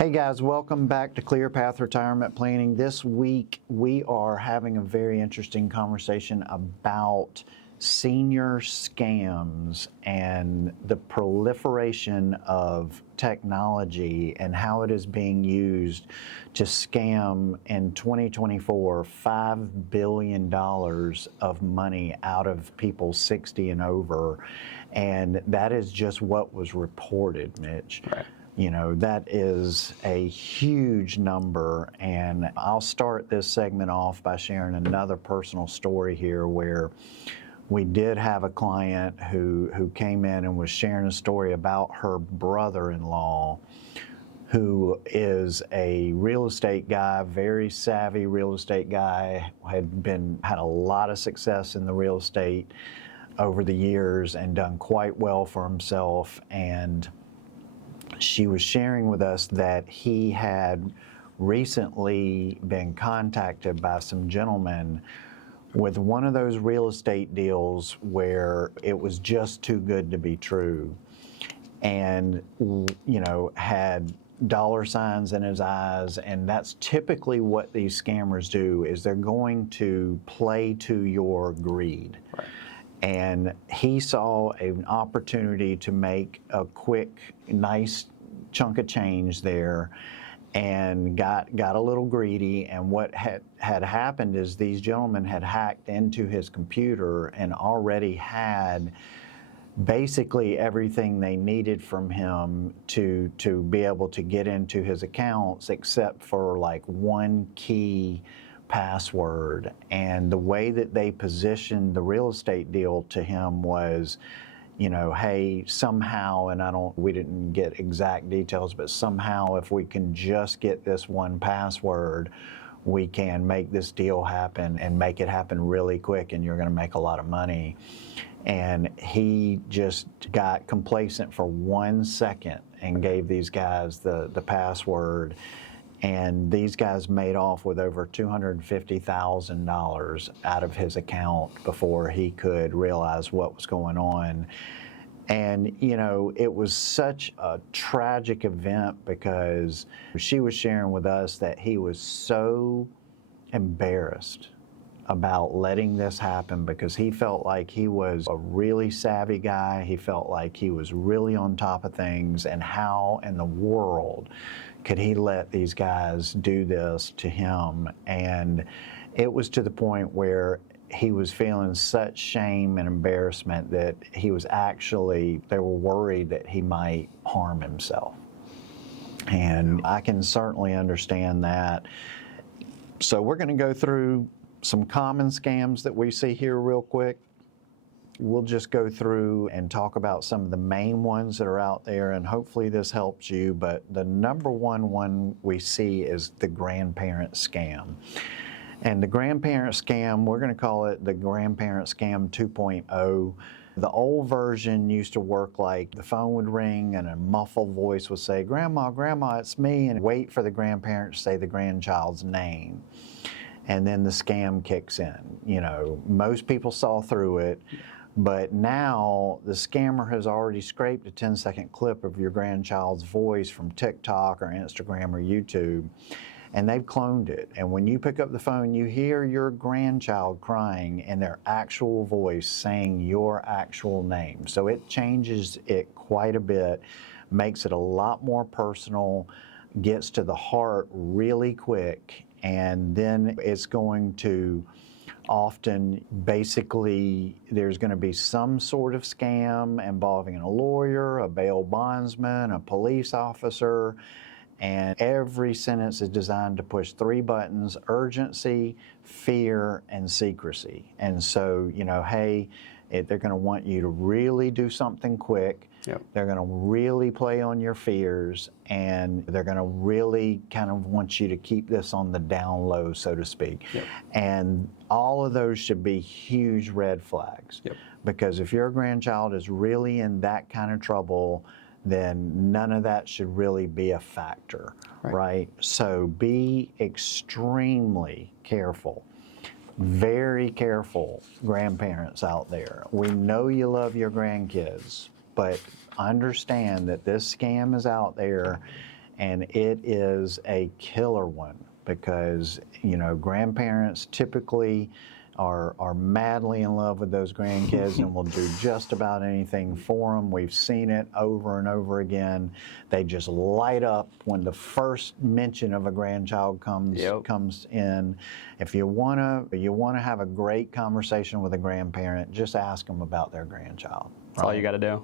Hey guys, welcome back to ClearPath Retirement Planning. This week we are having a very interesting conversation about senior scams and the proliferation of technology and how it is being used to scam in 2024 $5 billion of money out of people 60 and over. And that is just what was reported, Mitch. Right. You know, that is a huge number, and I'll start this segment off by sharing another personal story here where we did have a client who came in and was sharing a story about her brother-in-law, who is a real estate guy, very savvy real estate guy, had a lot of success in the real estate over the years and done quite well for himself. And she was sharing with us that he had recently been contacted by some gentlemen with one of those real estate deals where it was just too good to be true, and had dollar signs in his eyes. And that's typically what these scammers do, is they're going to play to your greed. Right. And he saw an opportunity to make a quick, nice chunk of change there and got a little greedy. And what had happened is these gentlemen had hacked into his computer and already had basically everything they needed from him to be able to get into his accounts, except for like one key password. And the way that they positioned the real estate deal to him was, hey, somehow, and we didn't get exact details, but somehow if we can just get this one password, we can make this deal happen and make it happen really quick, and you're going to make a lot of money. And he just got complacent for 1 second and gave these guys the password. And these guys made off with over $250,000 out of his account before he could realize what was going on. And, it was such a tragic event because she was sharing with us that he was so embarrassed about letting this happen because he felt like he was a really savvy guy. He felt like he was really on top of things, and how in the world could he let these guys do this to him? And it was to the point where he was feeling such shame and embarrassment that they were worried that he might harm himself. And I can certainly understand that. So we're going to go through some common scams that we see here real quick. We'll just go through and talk about some of the main ones that are out there, and hopefully this helps you. But the number one we see is the grandparent scam. And the grandparent scam, we're going to call it the grandparent scam 2.0. The old version used to work like the phone would ring and a muffled voice would say, "Grandma, Grandma, it's me," and wait for the grandparent to say the grandchild's name. And then the scam kicks in. Most people saw through it. But now the scammer has already scraped a 10-second clip of your grandchild's voice from TikTok or Instagram or YouTube, and they've cloned it. And when you pick up the phone, you hear your grandchild crying in their actual voice saying your actual name. So it changes it quite a bit, makes it a lot more personal, gets to the heart really quick, and then it's going to often, basically, there's going to be some sort of scam involving a lawyer, a bail bondsman, a police officer, and every sentence is designed to push 3 buttons: urgency, fear, and secrecy. And so, hey, they're going to want you to really do something quick. Yep. They're going to really play on your fears, and they're going to really kind of want you to keep this on the down low, so to speak. Yep. And all of those should be huge red flags. Yep. Because if your grandchild is really in that kind of trouble, then none of that should really be a factor, right? So be extremely careful. Very careful, grandparents out there. We know you love your grandkids, but understand that this scam is out there, and it is a killer one because, grandparents typically are madly in love with those grandkids and will do just about anything for them. We've seen it over and over again. They just light up when the first mention of a grandchild comes in. If you wanna have a great conversation with a grandparent, just ask them about their grandchild. That's all you got to do.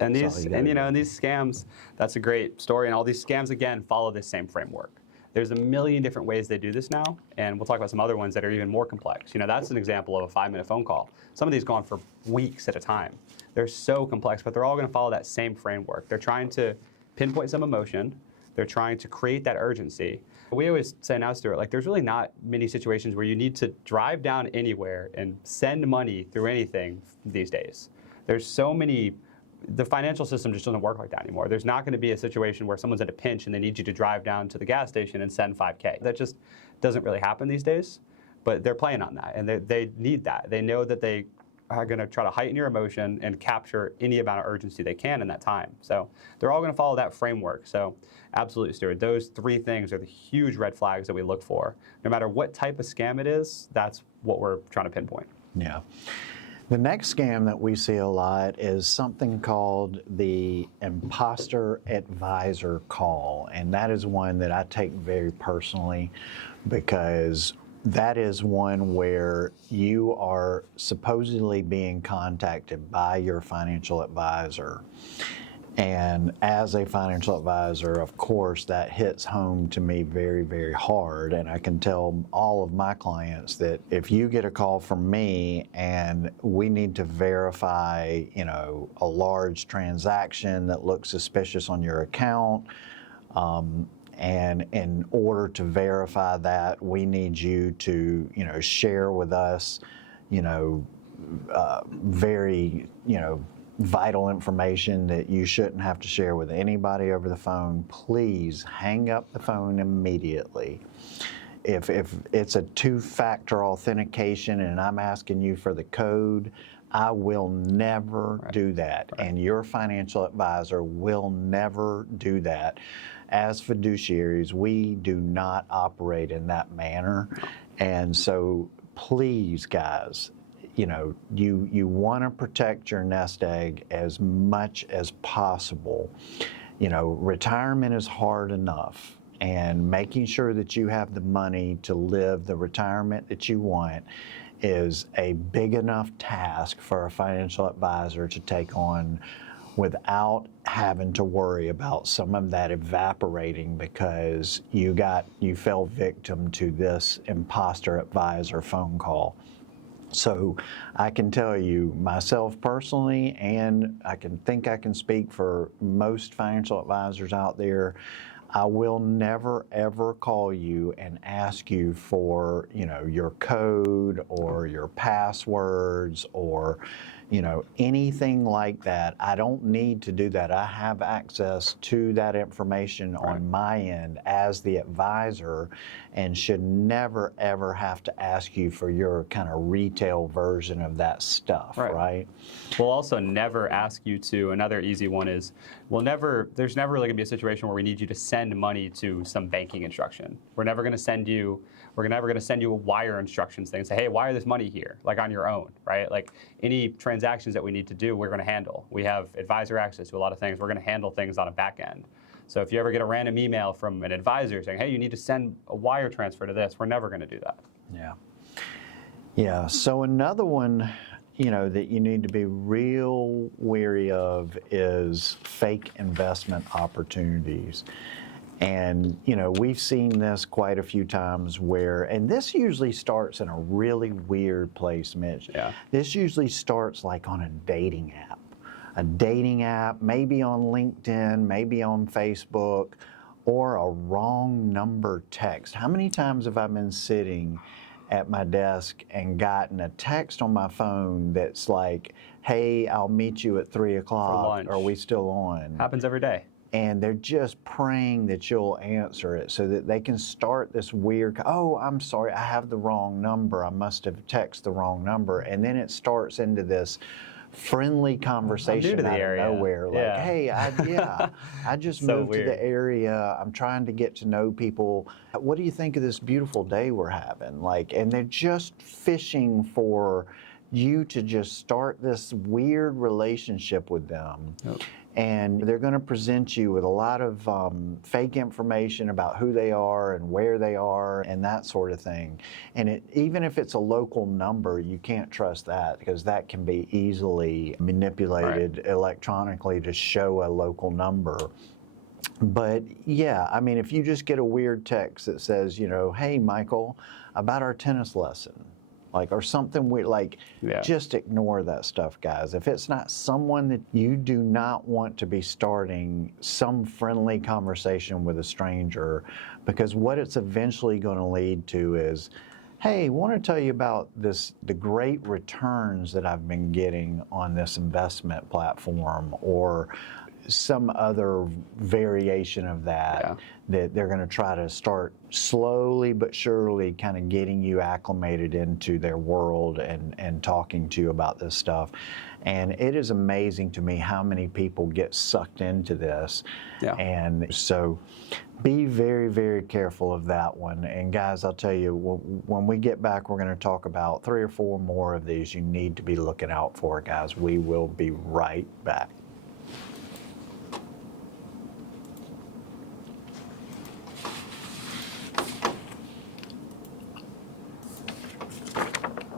And these scams, that's a great story. And all these scams again follow this same framework. There's a million different ways they do this now, and we'll talk about some other ones that are even more complex. That's an example of a 5-minute phone call. Some of these go on for weeks at a time. They're so complex, but they're all going to follow that same framework. They're trying to pinpoint some emotion. They're trying to create that urgency. We always say now, Stewart, there's really not many situations where you need to drive down anywhere and send money through anything these days. There's so many. The financial system just doesn't work like that anymore. There's not going to be a situation where someone's at a pinch and they need you to drive down to the gas station and send $5K. That just doesn't really happen these days, but they're playing on that, and they need that. They know that they are going to try to heighten your emotion and capture any amount of urgency they can in that time. So they're all going to follow that framework. So absolutely, Stewart, those 3 things are the huge red flags that we look for. No matter what type of scam it is, that's what we're trying to pinpoint. Yeah. The next scam that we see a lot is something called the imposter advisor call. And that is one that I take very personally because that is one where you are supposedly being contacted by your financial advisor. And as a financial advisor, of course, that hits home to me very, very hard. And I can tell all of my clients that if you get a call from me and we need to verify, a large transaction that looks suspicious on your account, and in order to verify that, we need you to, share with us, very, vital information that you shouldn't have to share with anybody over the phone, please hang up the phone immediately. If it's a 2-factor authentication and I'm asking you for the code, I will never do that. And your financial advisor will never do that. As fiduciaries, we do not operate in that manner. And so please, guys, you want to protect your nest egg as much as possible. Retirement is hard enough, and making sure that you have the money to live the retirement that you want is a big enough task for a financial advisor to take on without having to worry about some of that evaporating because you fell victim to this imposter advisor phone call. So I can tell you myself personally, and I can speak for most financial advisors out there, I will never, ever call you and ask you for, your code or your passwords or, anything like that. I don't need to do that. I have access to that information on my end as the advisor and should never, ever have to ask you for your kind of retail version of that stuff, right? We'll also never ask you to, another easy one is, there's never really gonna be a situation where we need you to send money to some banking instruction. We're never gonna send you a wire instructions thing and say, hey, wire this money here, on your own, right? Any transactions that we need to do, we're gonna handle. We have advisor access to a lot of things. We're gonna handle things on a back end. So if you ever get a random email from an advisor saying, hey, you need to send a wire transfer to this, we're never gonna do that. Yeah, so another one, that you need to be real wary of is fake investment opportunities. And, we've seen this quite a few times and this usually starts in a really weird place, Mitch. Yeah. This usually starts on a dating app, maybe on LinkedIn, maybe on Facebook, or a wrong number text. How many times have I been sitting at my desk and gotten a text on my phone that's like, hey, I'll meet you at 3 o'clock. Are we still on? Happens every day. And they're just praying that you'll answer it so that they can start this weird, oh, I'm sorry, I have the wrong number. I must have texted the wrong number. And then it starts into this friendly conversation the out area. of nowhere. Like, Yeah. hey, I just So moved to weird. the area. I'm trying to get to know people. What do you think of this beautiful day we're having? Like, and they're just fishing for you to just start this weird relationship with them. Yep. And they're going to present you with a lot of fake information about who they are and where they are and that sort of thing. And even if it's a local number, you can't trust that because that can be easily manipulated electronically to show a local number. But yeah, I mean, if you just get a weird text that says, you know, hey, Michael, about our tennis lesson, like, or something weird, like, just ignore that stuff, guys. If it's not someone that you do not want to be starting some friendly conversation with a stranger, because what it's eventually going to lead to is, hey, I want to tell you about the great returns that I've been getting on this investment platform, or some other variation of that, that they're going to try to start slowly but surely kind of getting you acclimated into their world and talking to you about this stuff. And it is amazing to me how many people get sucked into this. And so be very, very careful of that one. And guys, I'll tell you, when we get back, we're going to talk about 3 or 4 more of these you need to be looking out for, guys. We will be right back.